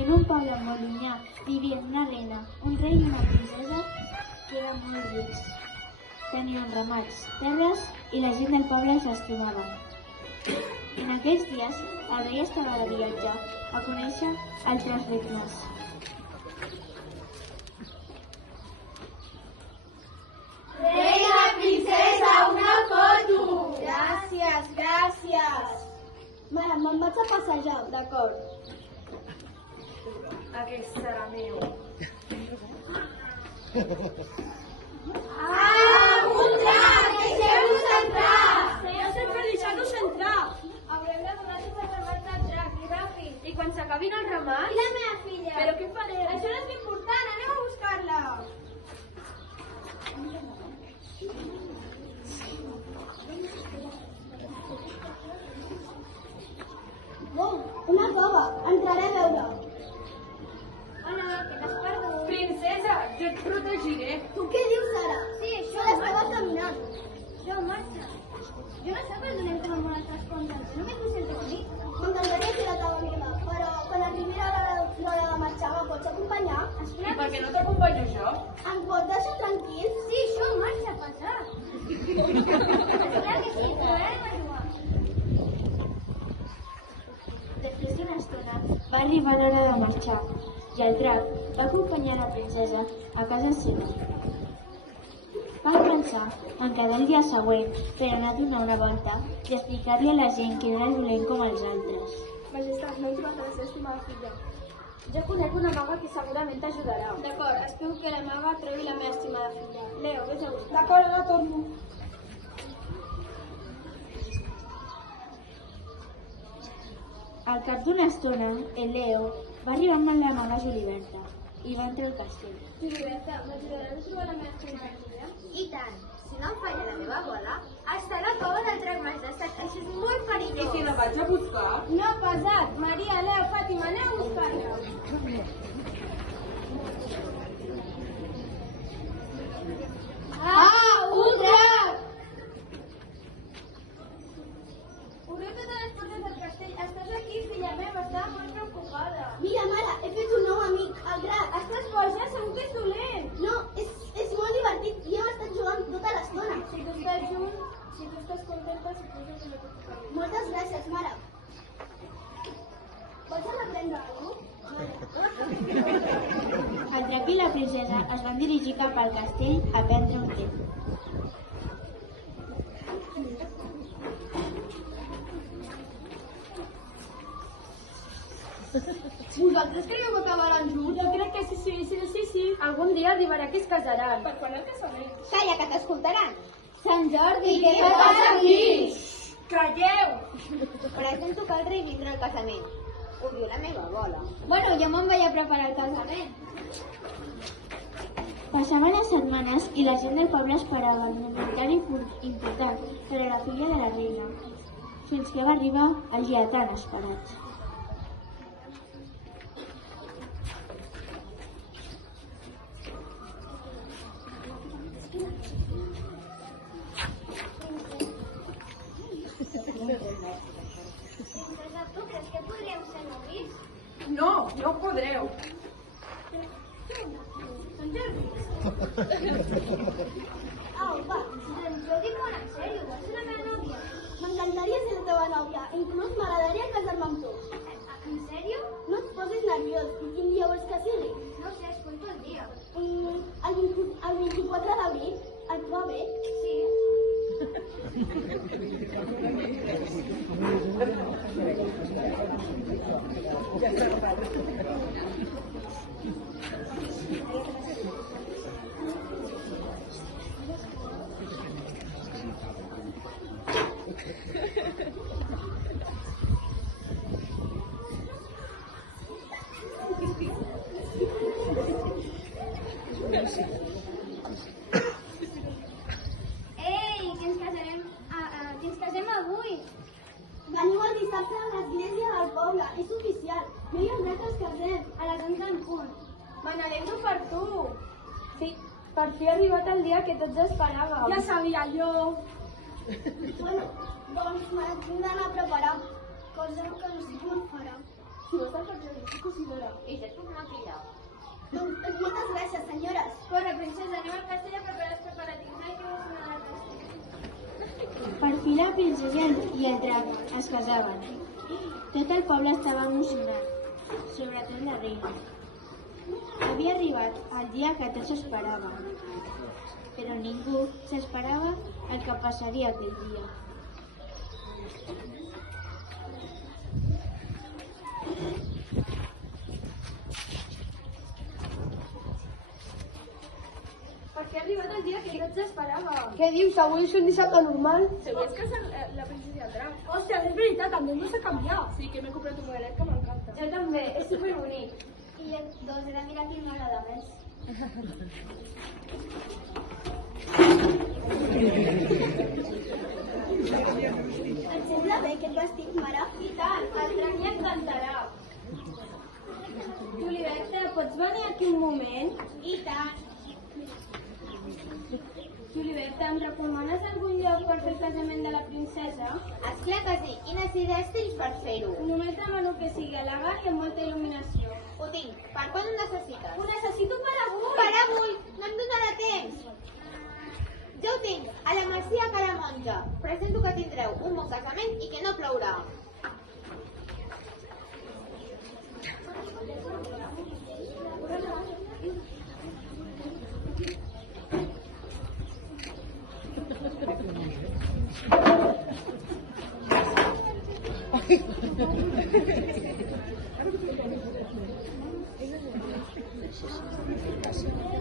En un poble molt llunyà vivien una reina, un rei i una princesa que eren molt rics. Tenien ramats, terres i la gent del poble els estimava. En aquells dies, el rei estava de viatge a conèixer altres regnes. Reina, princesa, una foto! Gràcies, gràcies. Mare, me'n vaig a passejar. D'acord. Aquest serà meu. Un drac! Deixeu-nos entrar! Gràcies per deixar-nos entrar. Haurem de donar tots els ramats al drac, i ràpid. I quan s'acabin els ramats? I la meva filla? Però què farem? Això no és important, anem a buscar-la. Oh, una cova. Entraré a veure. Hola, què t'has perdut? Princesa, jo et protegiré. Tu què dius, Sara? Sí, Jo l'estava caminant. Jo, marxa. Jo no sé per donem com a molt responsable. Només vull ser tu. M'encantaria ser la teva amiga, però quan arribi l'hora de marxar em pots acompanyar? I per què no t'acompanyo jo? Em pots deixar tranquil? Sí, això, marxa, passa. Clar que sí, provarem a jugar. Després d'una estona va arribar l'hora de marxar i el drac va acompanyar la princesa a casa seva. Va pensar en quedar el dia següent per anar a donar una volta i explicar-li a la gent que no era dolent com els altres. Majestat, no he trobat la seva estimada filla. Jo conec una maga que segurament t'ajudarà. D'acord, espero que la maga trobi la meva estimada filla. Leo, vés a buscar. D'acord, ara torno. Al cap d'una estona, el Leo va arribar amb la maga Juliberta i va entrar al castell. Julieta, m'ajudaràs a trobar la meva estimada filla? I tant. Si no em falla la meva bola, està a la cova del drac majestat. Això és molt I perillós. si la vaig a buscar? No, pesat. Maria, Leo, Fàtima, aneu a buscar-la. Un drac! Obriu totes les portes del castell. Estàs aquí, filla meva. Estava molt preocupada. Mira, mare, he fet un nou amic, el drac. Estàs boja? Segur que és dolent. No, és molt divertit. I hem estat jugant tota l'estona. Si tu estàs junt, si tu estàs contenta, suposo que no t'ho puc dir. Moltes gràcies, mare. Vols anar a prendre alguna cosa? El drac i la princesa es van dirigir cap al castell a prendre un té. Vosaltres creieu que acabaran junts? Jo crec que sí. Algun dia arribarà que es casaran. Per quan el casament? Calla, que t'escoltaran. Sant Jordi, què passa aquí? Calleu! Presento que el rei vindrà al casament. Odio la meva bola. Bueno, ja me'n vaig a preparar el casament. Passaven les setmanes i la gent del poble esperava el moment important per a la filla de la reina, fins que va arribar el dia tan esperat. Princesa, tu creus que podríem ser nòvios? No, no podreu. Sant Jordi? Au, va, doncs jo dic molt en sèrio, vols ser la meva nòvia? M'encantaria ser la teva nòvia. Inclús m'agradaria casar-me amb tu. En sèrio? No et posis nerviós. I quin dia vols que sigui? No ho sé, escolto el dia. El 24 d'abril. Et va bé? Sí. Ei, que ens casem avui. Veniu el dissabte a l'església del poble. És oficial. Jo i el dret ens casem. A les 11 en punt. Me n'alegro per tu. Sí, Per fi ha arribat el dia que tots esperàvem. Ja sabia jo. Bueno, doncs m'haig d'anar a preparar. Cosa que no sé com es farà. Si vas al cotxe, no soc cosidora. I ja et puc maquillar. Doncs moltes gràcies, senyores. Corre, princesa, anem al castell a preparar els preparatius. Ai, que emocionada al castell. Per fi la princesa i el drac es casaven. Tot el poble estava emocionat, sobretot la reina. Havia arribat el dia que tots esperaven, però ningú s'esperava el que passaria aquell dia. Per fi ha arribat el dia que tots esperàvem. Què dius? Avui és un dissabte normal? Segur és que és la princesa i el drac. Hòstia, és veritat, també no s'ha canviat. Sí, que m'he comprat un modelet que m'encanta. Jo també, és superbonic. I doncs era mirar quin m'agrada més. Et sembla bé aquest vestit, mare? I tant, el drac li encantarà. Juliveta, pots venir aquí un moment? I tant. Juliveta, em recomanes algun lloc per fer el casament de la princesa? Esclar que sí. Quines idees tens per fer-ho? Només demano que sigui elegant i amb molta il·luminació. Ho tinc. Per quan ho necessites? Ho necessito per avui! Per avui! No em donarà temps! Ja ho tinc. A la Masia Caramonja. Presento que tindreu un bon casament i que no plourà. Sí.